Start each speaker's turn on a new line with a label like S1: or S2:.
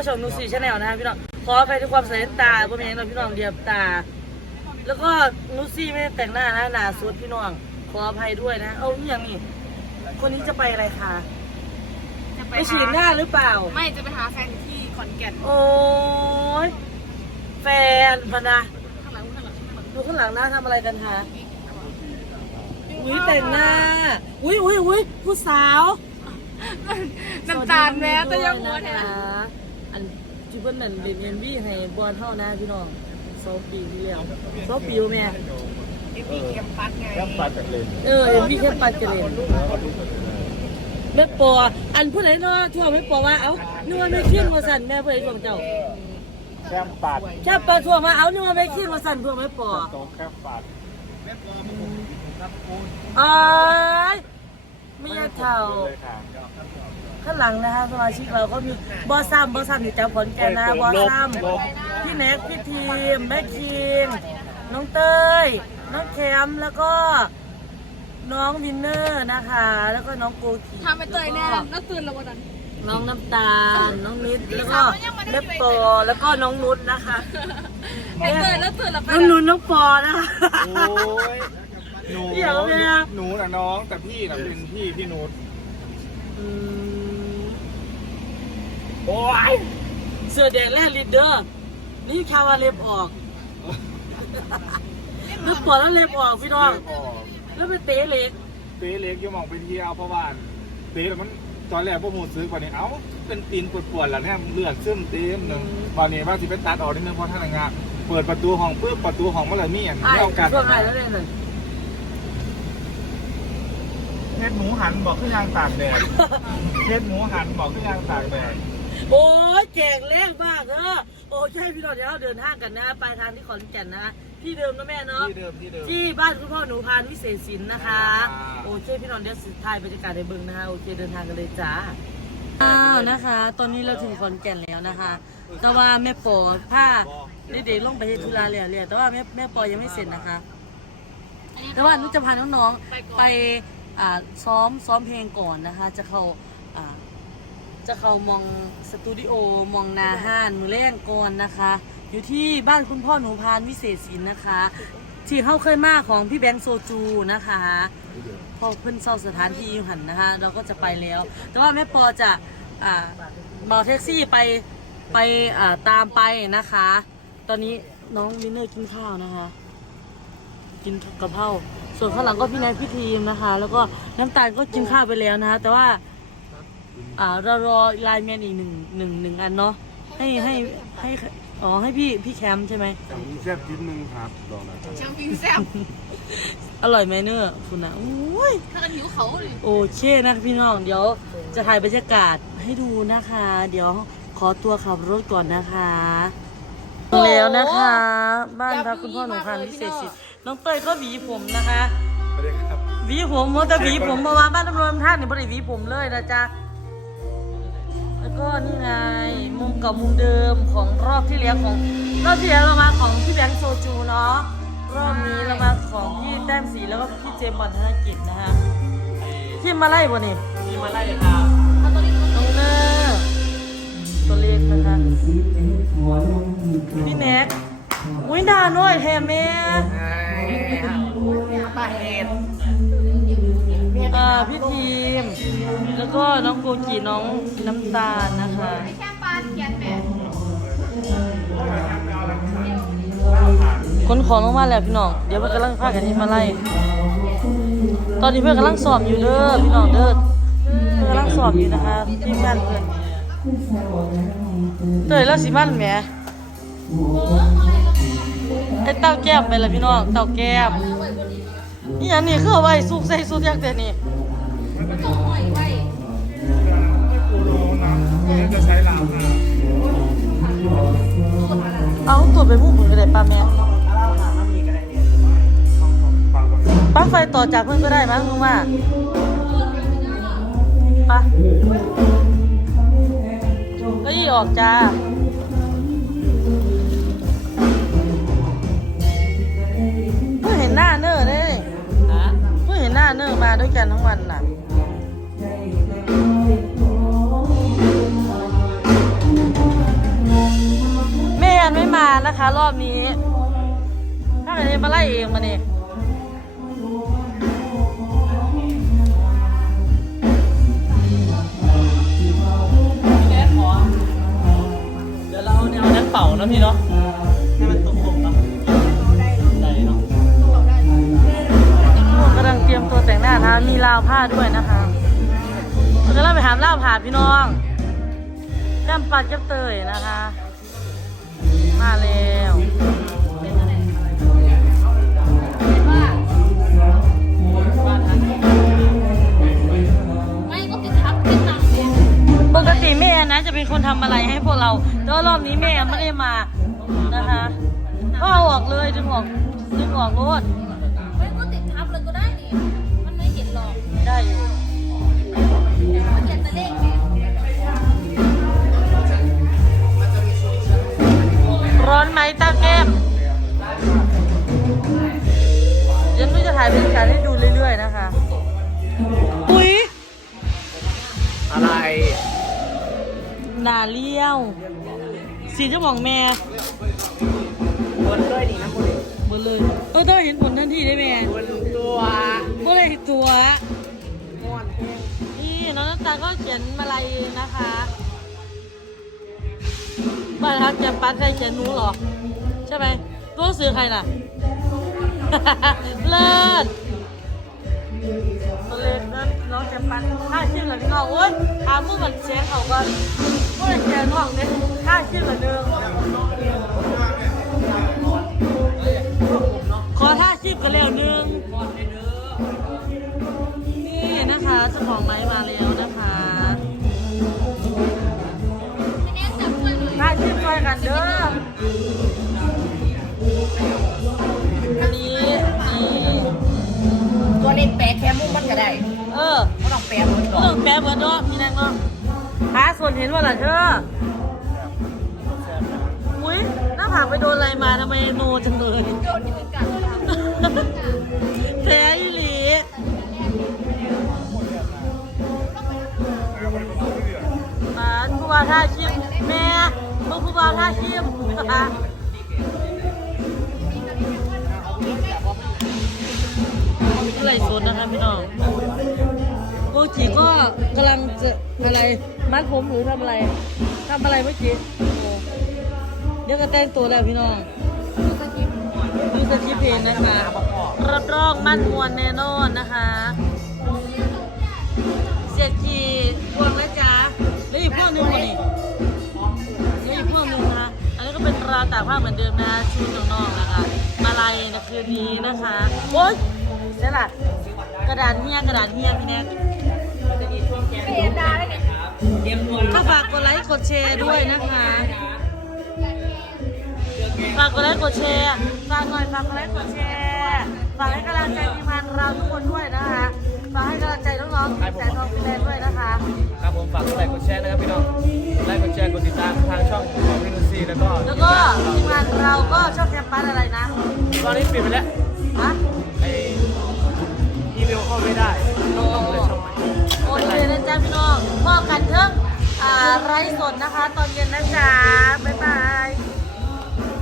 S1: ก็ช่องนูซี่ชาแนลนะคะพี่น้องขอไปด้วยความใส่ตาบ่มีอย่างเราพี่น้องเดียบตา แล้วก็นูซี่ไม่ได้แต่งหน้านะหนาสุดพี่น้องขออภัยด้วยนะ เอาอหย่างนี้คนนี้จะไปอะไรคะ
S2: จะไป
S1: ไปฉีดหน้าหรือเปล่า
S2: ไม่จะไปหาแฟนที่ขอนแก่น
S1: โอ้ยแฟนพะนะ
S2: ข้างหลังข้างหลังข้างหลัง
S1: ดูข้างหลังหน้าทำอะไรกันคะอุ้ยแต่งหน้า อุ้ยอุ้ยอุ้ยผู้สาว
S2: น้ำตาลแม้แต่ยังหัวแท้
S1: สสดีนะคะ อันจุเพิ่นนั่นเรียนเอ็นวีให้บอลเท่านะพี่น้องสองปีที่แล้วสองปีวแม่
S2: เอ็มวีเข็มปัดไง
S3: แค่ปัดจากเลน
S1: เออเอ็นวีแค่ปัดกระเด็นแม่ปออันผู้ใดเนาะทั่วแม่ปอว่าเอ้านึกว่าแม่ขี้นว่าสั่นแม่ผู้ใดของเจ้า
S3: แค่ปัด
S1: แค่ปลาทั่วมาเอ้านึกว่าแม่ขี้นว่าสั่นทั่วแม่ปอ
S3: ตรงแค่ปัด
S1: เอ้ยไม่ยากเท่า
S3: เลยค่ะ
S1: ข้างหลังนะคะสมาชิกเราก็มีบอซัมบอซัมอยู่จังขอนแก่นนะบอซัมพี่แน็กพี่ทีมแม่คิงน้องเต้ยน้องแคมแล้วก็น้องวินเนอร์นะคะ แล้วก็น้องโกกี
S2: ทำไปเตยแน่น่าตื่นแล้ววันนั้น
S1: น้องน้ำตาล น้องนิด แล้วก็เล็บปอแล้วก็น้องนุชนะคะ
S2: ไอเตยแล้วตื่นแล้วไป
S1: น้องนุชน้องปอนะคะ
S3: โอ้ยหนู
S1: เดี๋ยวเนี่ย
S3: หนูน่ะน้องแต่พี่น่ะเป็นพี่พี่นุช
S1: อืม
S3: โอ้ย
S1: เสื้อแดงแรกลีดเดอร์นี่คาวาเล็บออกเล็บปอแล้วเล็บออกพี่น้อง
S3: เล็บออก
S1: แล้วไปเตะเหล็ก
S3: เป๊ะเล็กอยังมองไปเที่ยวเพราะว่าเป๊ะแล้วมันตอนแรกพวกมูซื้อกว่านี้เอ้าเป็นตีนปวดๆแล้วเนี่ยเลือดซึมเต็มหนึ่งตอนนี้ว่าสิเป็นตัดออกนิดนึงเพราะท่านงานเปิดประตูห้องปุ๊บประตูห้องมันเลยมีอย่าง
S1: ไอ้
S3: เดียวกัน
S1: ช่วงไหนแล้วเนี่ยน่ะ
S3: เฮ็ดหมูหันบอกขึ้นยางตากแดดเฮ็ดหมูหันบอกขึ้นยางตากแดด
S1: โอ้ยแจกแรงมากเออโอ้ใช่พี่น้องเดี๋ยวเราเดินห้างกันนะปลายทางที่ขอนแก่นนะที่เดิมนะแม่เนาะ
S3: ที่เดิมที่เดิม
S1: ที่บ้านคุณพ่อหนูพานวิเศษศิลป์นะคะ
S3: อ่า
S1: โอเคพี่น้องเดี๋ยวสุดท้ายบรรยากาศในบึงนะคะโอเคเดินทางกันเลยจ้าอ้าวนะคะ ตอนนี้เราถึงขอนแก่นแล้วนะคะ แต่ว่าแม่ปอผ้าเด็กๆลงไปเฮ็ดธุระเลยเลยแต่ว่าแม่แม่ปอยังไม่เสร็จนะคะ แต่ว่านุชจะพาน้องๆไปอ่าซ้อมซ้อมเพลงก่อนนะคะ จะเข้าอ่า จะเข้ามองสตูดิโอมองนาห้านมือเล่นก่อนนะคะ อยู่ที่บ้านคุณพ่อหนูพานวิเศษศิลป์นะคะ ที่เขาเคยมาของพี่แบงค์โซจูนะคะพอเพิ่นเศร้าสถานที่อยู่หันนะคะ เราก็จะไปแล้ว แต่ว่าแม่ปอจะอ่าเมาแท็กซี่ไปไปอ่าตามไปนะคะ ตอนนี้น้องวินเนอร์กินข้าวนะคะ กินกะเพราส่วนข้างหลังก็พี่นายพี่ทีมนะคะ แล้วก็น้ำตาลก็กินข้าวไปแล้วนะคะ แต่ว่า อ่าเรารอไลน์แมนอีกหนึ่งหนึ่งหนึ่งอันเนาะให้ให้ให้อ๋อให้พี่พี่แคมป์ใช่ไหม
S3: แซ่บชิ้นหนึงครับลองหน่อยครับ
S2: เชียงพิงแซ่บ
S1: อร่อยไหมเนอะคุณนะอุ้ย
S2: ถ้ากันหิวเขาเลย
S1: โอเคนะพี่น้องเดี๋ยวจะถ่ายบรรยากาศให้ดูนะคะ เดี๋ยวขอตัวขับรถก่อนนะคะแล้วนะคะ บ้านพักคุณพ่อหนูพันธุ์พิเศษสิทธิ์น้องเต้ยก็หวีผมนะคะ
S3: สวัสดีครับ
S1: หวีผมมแต่หวีผมเพราะว่าบ้านตำรวจท่านนี่บ่ได้หวีผมเลยนะจ๊ะแล้ว ก็นี่ไง มุมเกับมุมเดิมของรอบที่แล้วของ รอบที่แล้วเรามาของพี่แบงค์โซจูเนาะรอบนี้เรามาของพี่แต้มสีแล้วก็พี่เจมส์บอลธนกิจนะคะที่มาไล่บ่นี่
S3: นี่มาไล่ครับ
S2: เอาตัวนี้
S1: น้องเนอร์ตัวเล็กนะคะพี่แน็กอุ้ยหนาน้อยแท้แม่
S2: ปลาเห็ด่
S1: พี่ทีม แล้วก็น้องโกกีน้องน้ำตาลนะคะ
S2: แค่ปลาแกนแม่
S1: คนของลงมาแล้วพี่น้อง เดี๋ยวเพื่อนกำลังพากันที่มาไล่ ตอนนี้เพื่อนกำลังสอบอยู่เด้อพี่น้องเด้อเพื่อนกำลังสอบอยู่นะคะทีมงานเพื่อนเตยแล้วสิบ้านแหมไอ้เต้าแก้มไปละพี่น้อง เต้าแก้มนี่อันนี้คือเอาไว้สุกใส่สุกยักแต่นี่
S2: ต้องหอยไว้
S3: กูรู้นะนี่จะใช้ลาวนะ
S1: เอาตัวไปมุ่งมือก็ได้ป้าแม่ปลั๊กไฟต่อจากเพื่อนก็ได้มั้งลุงว่าปะก็ยี่ออกจ้าเพิ่งเห็นหน้าเนอร์เลย เนอร์มาด้วยกันทั้งวันน่ะแม่ยันไม่มานะคะ รอบนี้ ถ้าเกิมาไล่เองมาเนี่ย
S4: ง
S1: หน้านะคะมีราวผ้าด้วยนะคะเราจะเริ่มไปหามราวผ้าพี่น้องจ้ำปลาจ็บเตยนะคะ มาแล้ว
S2: ไม่ก็ติดทับเป็นตังเนี่ย
S1: ปกติแม่นะจะเป็นคนทำอะไรให้พวกเราแต่ว่ารอบนี้แม่ไม่ได้มานะคะก็เอาออกเลยดึงออกดึงออกรถ
S2: ไม่ก็ติดทับเลยก็ได้นี่ รอก
S1: ได้อยู่
S2: มันเขียนแต่เลขไง
S1: ร้อนไหมตาแก้มเดี๋ยวนุ้ยจะถ่ายบรรยากาศให้ดูเรื่อยๆนะคะอุ้ย
S4: อะไร
S1: หนาเลี้ยว สีจะมองแม่ ขียนมาลัยนะคะบ้านครับแจมปัดใครเขียนหนูเหรอ ใช่ไหมตัวหนังสือใครล่ะ เลิศตัวเล็กนั้นน้องแจมปัดค่าชื่อเหรอเน้องโอ๊ยถามมือมันเสียงเขาก่อนเมื่อไรเขียนห้องเนี่ยค่าชื่อเหรอเดิมขอท่าชื่อกันเร็วหนึงนี่นะคะเจ้าของไม้มาแล้ว
S4: ตัวเล่นแปะแค่มุ้งมันก็ได้
S1: เออ
S4: ไม่ต้องแปะหมดหร
S1: เอ
S4: อก
S1: อแป๊บเบิร์ดเนาะพี่นางเนาะหาส่วนเห็นว่าล่ะเธออุ้ยหน้าผากไปโดนอะไรมาทำไมโนจังเลย
S2: โดนที่มึงกัด
S1: แท้อีหลีมาผู้บ่าวท่าชิมแม่มึงผู้บ่าวท่าชิม ลโซนนะคะพี่น้องโกจิก็กำลังจะอะไรมัดผมหรือทำอะไรทำอะไรเมื่อกี้เดี๋ยวก็แต่งตัวแล้วพี่น้องดูสคริปต์เพลงนะคะรับรองมั่นมวลแน่นอนนะคะ เสียทีพวงแล้วจ้าแล้วอีกพวงหนึ่งวันนี้แล้วอีกพวงหนึ่งนะคะอันนี้ก็เป็นราวตากผ้าเหมือนเดิมนะชุดน้องๆนะคะมาลัยนะคืนนี้นะคะโอ๊ย เสียละกระดาษเฮียกระดาษเฮียพี่แน็ก
S2: ไม่เอ็นดาเลยเนี่ย
S4: เตรียมตัว
S1: ก็ฝากกดไลค์กดแชร์ด้วยนะคะฝากกดไลค์กดแชร์ฝากหน่อยฝากกดไลค์กดแชร์ฝากให้กำลังใจทีมงานเราทุกคนด้วยนะคะฝากให้กำลังใจน้องๆแสนทองฟินแลนด์ด้วยนะคะ
S4: ครับผมฝากกดไลค์กดแชร์นะครับพี่น้องกดไลค์กดแชร์กดติดตามทางช่องของพี่นุชซี่แล้วก็
S1: แล้วก็ทีมงานเราก็ชอบแคมปัสอะไรนะ
S4: ตอนนี้ปิดไปแล้ว
S1: ฮะ
S4: ไออีเข้าไม่ได้
S1: โอ้
S4: ต้องเลยช่องใหม่
S1: โอเคนะจ๊ะพี่น้องพอกันเถอะอ่าไร้สดนะคะ ตอนเย็นนะจ๊ะบ๊ายบาย